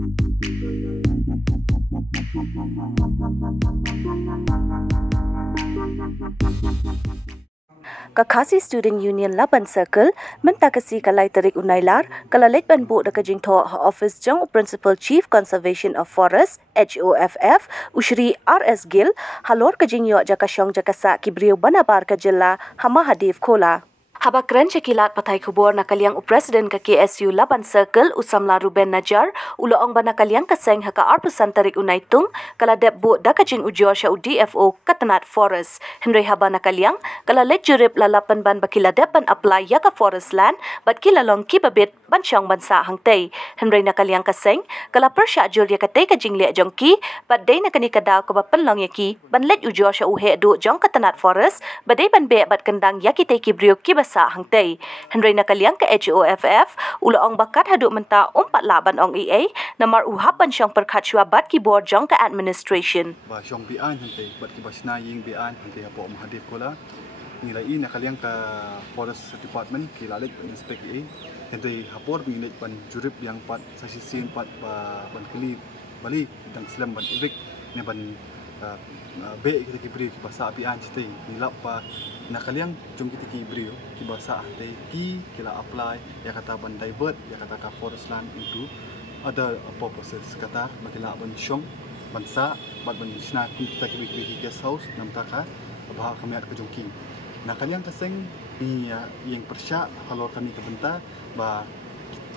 Kakasi Student Union Laban Circle mentakasi kalai terik unailar kalalek ban bu da kajing tho office jong Principal Chief Conservation of Forest HOFF Ushri RS Gill halor kajing yo jakashong jakasa kibriu banabar ka jilla hama hadif khola. Habakran Cekilat Patai Kubur nakaliang Presiden ke KSU Laban Circle Usamla Ruben Najar uloong ba nakaliang kaseng haka arpusan tarik unaitung kala debbu dakajing ujor sya DFO Katanat Forest Henry haba nakaliang kala let jurip lalapan ban bakila depan apply ya ka forest land bat kila long kibabit ban syang bansa hangtei Henry nakaliang kaseng kala persya jur ya katei kajing le jongki bat dei nakani kadaw ka bapan long yaki ban let ujor sya uhe du jong Katanat Forest badai ban be bat kendang yaki tei kibriuk kibas sa hangtei Henry nakaliang ke HOFF uloong bakat haduk menta umpat laban ong EA namar uhapan syang perkat syuabat keyboard jong ke administration ba syang bian hangtei bat ki basna ying bian hangtei apo mahadif kola nilai nakaliang ke forest department ki lalek inspect EA hangtei hapor binit ban jurip yang pat sasisin pat ban kili bali dan selam ban evik ne ban be kita kibri ki basa bian citei nilap pa nakaliang jom kita kibri ki basa tei ki kila apply ya kata ban divert ya kata ka forest land into other purposes kata bakila ban syong bansa bat ban sna kita kibri guest house nam taka bah kami at kejongki nakaliang kaseng ni yang persya halor kami ke benta ba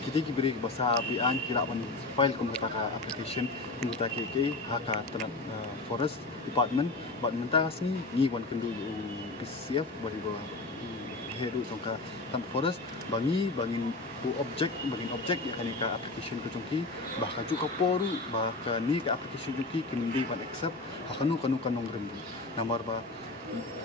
kita kibri basa bian kila ban file komputer ka application komputer ke haka tanah forest department bat mentah sini ni wan kendu PCF bagi heru songka tanah forest bangin objek ya kan ka application ko jongki bah kaju ka poru bah ka ni ka application jongki kendi ban accept hakanu kanong rembu nomor ba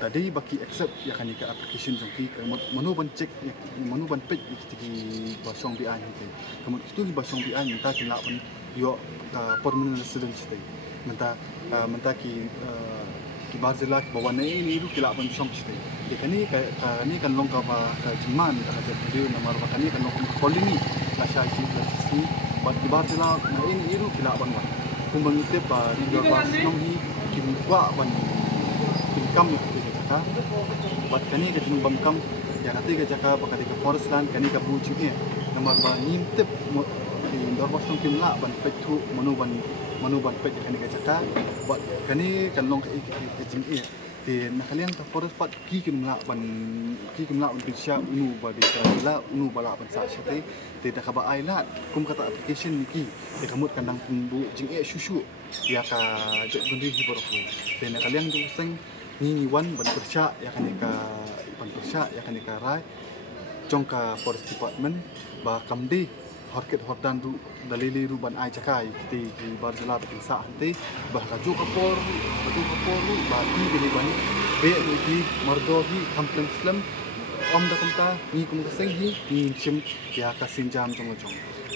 tadi baki accept ya kan ka application jongki menu ban check menu ban page ki basong bi an ki kemudian itu ki basong bi an minta kila ban yo ka permanent resident stay minta ki barzela ki bawa nei itu kila ban song stay dekani ni kan long ka jeman ka video nomor ba kani kan long kolini la syai si bat ki barzela nei itu kila ban ba kumbang te ba ni ba song hi ki wa ban income ni ka bat kani ka jing bangkam ya kati ka jaka bakati ka forest land kani ka buju e nomor ba nim tip di dor ba song kimla ban petu manu ban pet kani ka jaka bat kani kan long ka jing e di nakaliang ka forest pat ki kimla untuk sya unu ba di kala unu bala ban sa syate te da ka ba ailat kum kata application ni ki de kamut kandang pumbu jing e shushu ya ka jek gundi hi borok de nakaliang tu seng ni wan ban persya ya kan ka rai jongka forest department ba kamdi horket hordan du dalili ru ban ai cakai ti barzela betul sa hante bah kaju kapor ba ti beli ban be di mardo hi complaint slam om da kanta ni kum kaseng hi ni sim ya kasin jam jong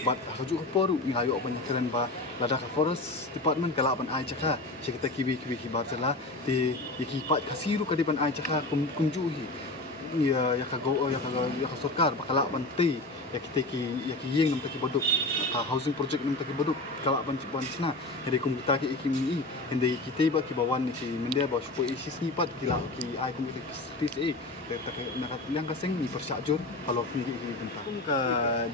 bat kaju kapor ni ayo banyak keren ba lada ka forest department kala ban ai caka kita kibi barzela ti yaki pat kasiru ka di ban ai caka kunju hi ya ka sarkar bakala ban ti ya kita yeng nam taki boduk ka housing project nam taki boduk kala ban sina jadi kum kita ki ikimi hende kita ba ki bawan ni ki mende ba supo isis ni pat kila ki ai kum ki tak nakat yang kaseng ni persajur kalau ni benta ka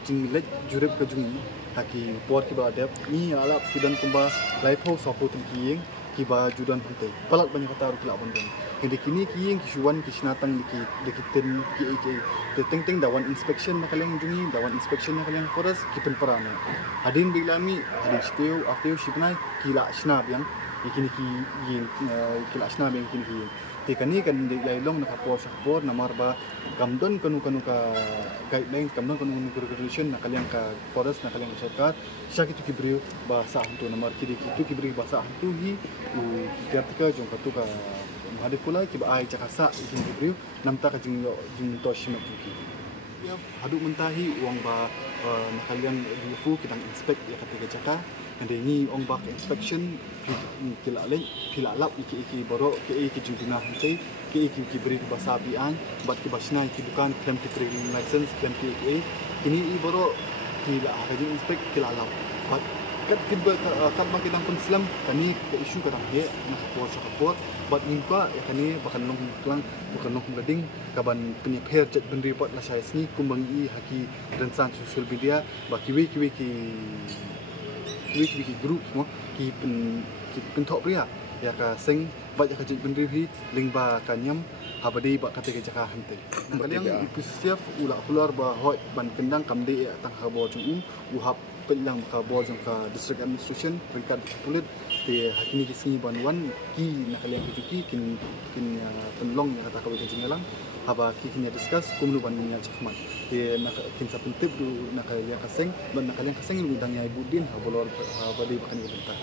jinglet jurep ka jungi taki pot ki ba dep ni ala kidan kumba laipo support ki yeng ki ba judan hante palat banyak kata ru kila bandang jadi kini ki yeng ki suwan ki sinatang ki ten ki teng dawan inspection nakaliang jungi dawan inspection nakaliang forest ki penperana hadin bilami hadin steu after shipnai kila snab yang ikini ki yin kila snab yang kini te kani kan lailong nakapor namar ba kamdon kanu ka guidelines kamdon kanu regulation nakaliang ka forest nakaliang sarkar sya kitu kibri bahasa hantu namar kidi kitu kibri bahasa hantu hi kiartika jong katu ka hadip pula ki ba ai cakasa ikini kibri namta ka jing to shimak ki ya hadu mentahi uang ba nakaliang difu kitang inspect ya ketika jaka and ni ong bak inspection kila lap iki borok iki jungduna hante iki beri basabian bat ki basna iki dukan claim ki training license claim ki ini i borok kila haji inspect kila lap bat kat makitang Islam kani ke isu katang he nak support but nimpa ya kani bakan long tuang bukan long gading kaban penyepher jet bendri pot la saya sini kumbang i haki rensan social media ba kiwi group semua ki pen thok pria ya ka seng ba ya ka jet bendri hi lingba kanyam habadi ba kate ke jaka hante kalian ikusif ula keluar ba hoi ban kendang kamde ya tang habo chung uhap pelang ka bol jong ka district administration peringkat pulit te hakini kisini banwan ki nakalian kejuki kin penlong yang kata kawe kejengalang haba ki kini discuss kumnu ban nya chakman te nak kin sa pentip du nakalian kaseng ban nakalian kaseng lu dang ya ibudin habolor habadi bakan bentar